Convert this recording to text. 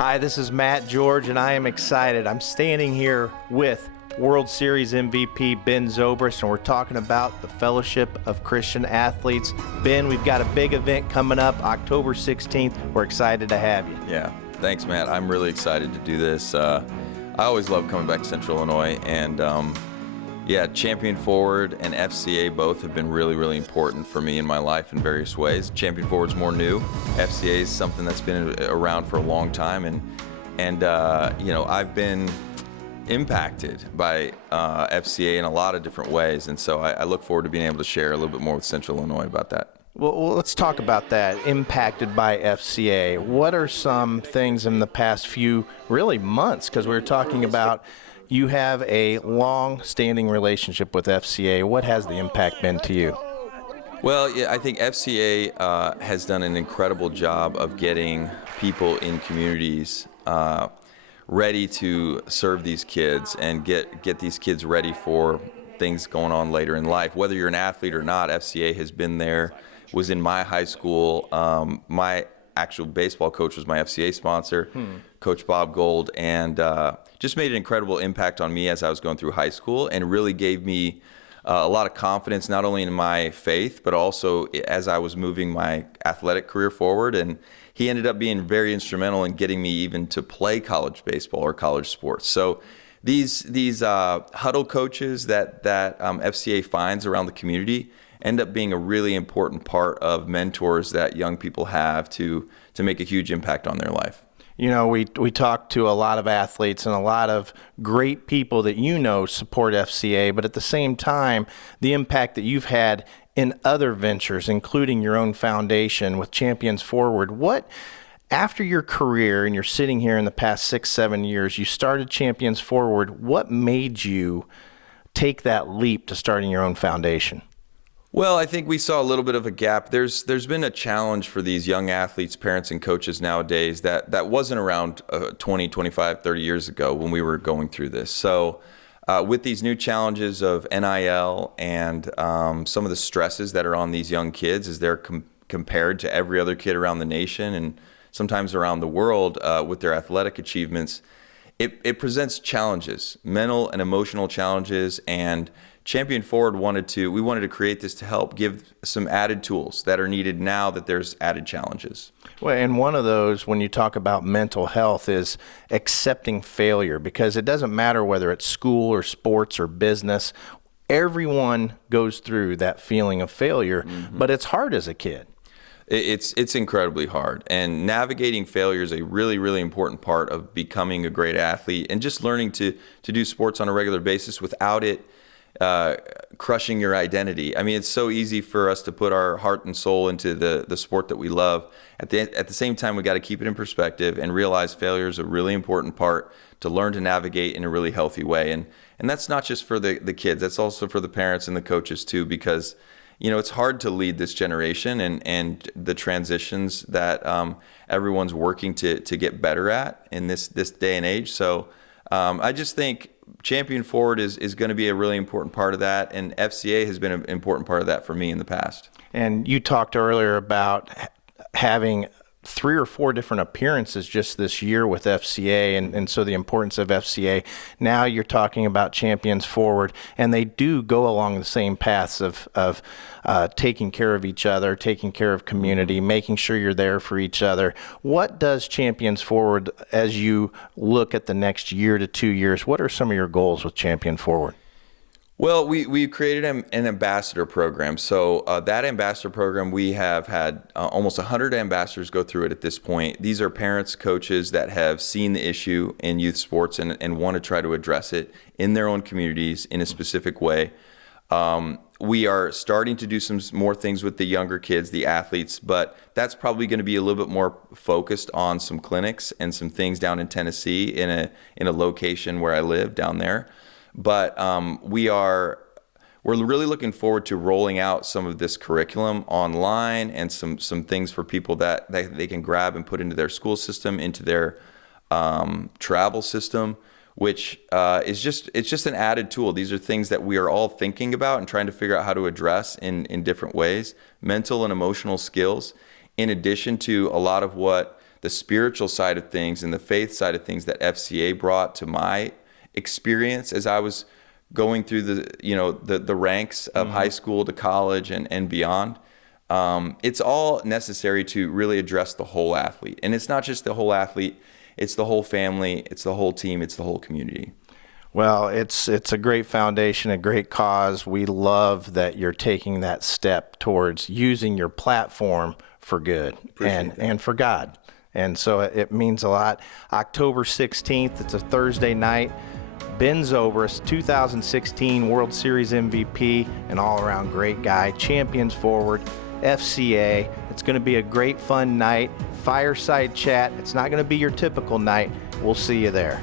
Hi, this is Matt George, and I am excited. I'm standing here with World Series MVP Ben Zobrist, and we're talking about the Fellowship of Christian Athletes. Ben, we've got a big event coming up October 16th. We're excited to have you. Yeah, thanks, Matt. I'm really excited to do this. I always love coming back to Central Illinois, and Champion Forward and FCA both have been really, really important for me in my life in various ways. Champion Forward's more new. FCA is something that's been around for a long time, and I've been impacted by FCA in a lot of different ways, and so I look forward to being able to share a little bit more with Central Illinois about that. Well, let's talk about that, impacted by FCA. What are some things in the past few, really, months, because we were talking about you have a long-standing relationship with FCA. What has the impact been to you? Well, yeah, I think FCA has done an incredible job of getting people in communities ready to serve these kids and get these kids ready for things going on later in life. Whether you're an athlete or not, FCA has been there, was in my high school. My actual baseball coach was my FCA sponsor, Coach Bob Gold, and just made an incredible impact on me as I was going through high school, and really gave me a lot of confidence, not only in my faith, but also as I was moving my athletic career forward. And he ended up being very instrumental in getting me even to play college baseball or college sports. So these huddle coaches that FCA finds around the community end up being a really important part of mentors that young people have to make a huge impact on their life. You know, we talk to a lot of athletes and a lot of great people that you know support FCA, but at the same time, the impact that you've had in other ventures, including your own foundation with Champions Forward. What, after your career, and you're sitting here in the past 6-7 years, you started Champions Forward, what made you take that leap to starting your own foundation? Well, I think we saw a little bit of a gap. There's been a challenge for these young athletes, parents, and coaches nowadays that wasn't around 20, 25, 30 years ago when we were going through this. So with these new challenges of NIL and some of the stresses that are on these young kids as they're compared to every other kid around the nation and sometimes around the world with their athletic achievements, it presents challenges, mental and emotional challenges, and Champion Forward wanted to create this to help give some added tools that are needed now that there's added challenges. Well, and one of those, when you talk about mental health, is accepting failure, because it doesn't matter whether it's school or sports or business. Everyone goes through that feeling of failure, but it's hard as a kid. It's incredibly hard, and navigating failure is a really, really important part of becoming a great athlete and just learning to do sports on a regular basis without it crushing your identity. I mean, it's so easy for us to put our heart and soul into the sport that we love. At the same time, we got to keep it in perspective and realize failure is a really important part to learn to navigate in a really healthy way. And that's not just for the kids, that's also for the parents and the coaches too, because it's hard to lead this generation and the transitions that everyone's working to get better at in this day and age. So I just think Champion Forward is going to be a really important part of that, and FCA has been an important part of that for me in the past. And you talked earlier about having 3 or 4 different appearances just this year with FCA, and so the importance of FCA. Now you're talking about Champions Forward, and they do go along the same paths of taking care of each other, taking care of community, making sure you're there for each other. What does Champions Forward, as you look at the next year to 2 years, what are some of your goals with Champion Forward? Well, we created an ambassador program. So that ambassador program, we have had almost 100 ambassadors go through it at this point. These are parents, coaches that have seen the issue in youth sports and want to try to address it in their own communities in a specific way. We are starting to do some more things with the younger kids, the athletes, but that's probably going to be a little bit more focused on some clinics and some things down in Tennessee in a location where I live down there. But we're really looking forward to rolling out some of this curriculum online and some things for people that they can grab and put into their school system, into their travel system, which is just an added tool. These are things that we are all thinking about and trying to figure out how to address in different ways. Mental and emotional skills, in addition to a lot of what the spiritual side of things and the faith side of things that FCA brought to my experience as I was going through the ranks of high school to college and beyond. It's all necessary to really address the whole athlete. And it's not just the whole athlete, it's the whole family, it's the whole team, it's the whole community. Well, it's a great foundation, a great cause. We love that you're taking that step towards using your platform for good and for God. And so it means a lot. October 16th, it's a Thursday night. Ben Zobrist, 2016 World Series MVP, an all-around great guy, champions forward, FCA. It's going to be a great fun night, fireside chat. It's not going to be your typical night. We'll see you there.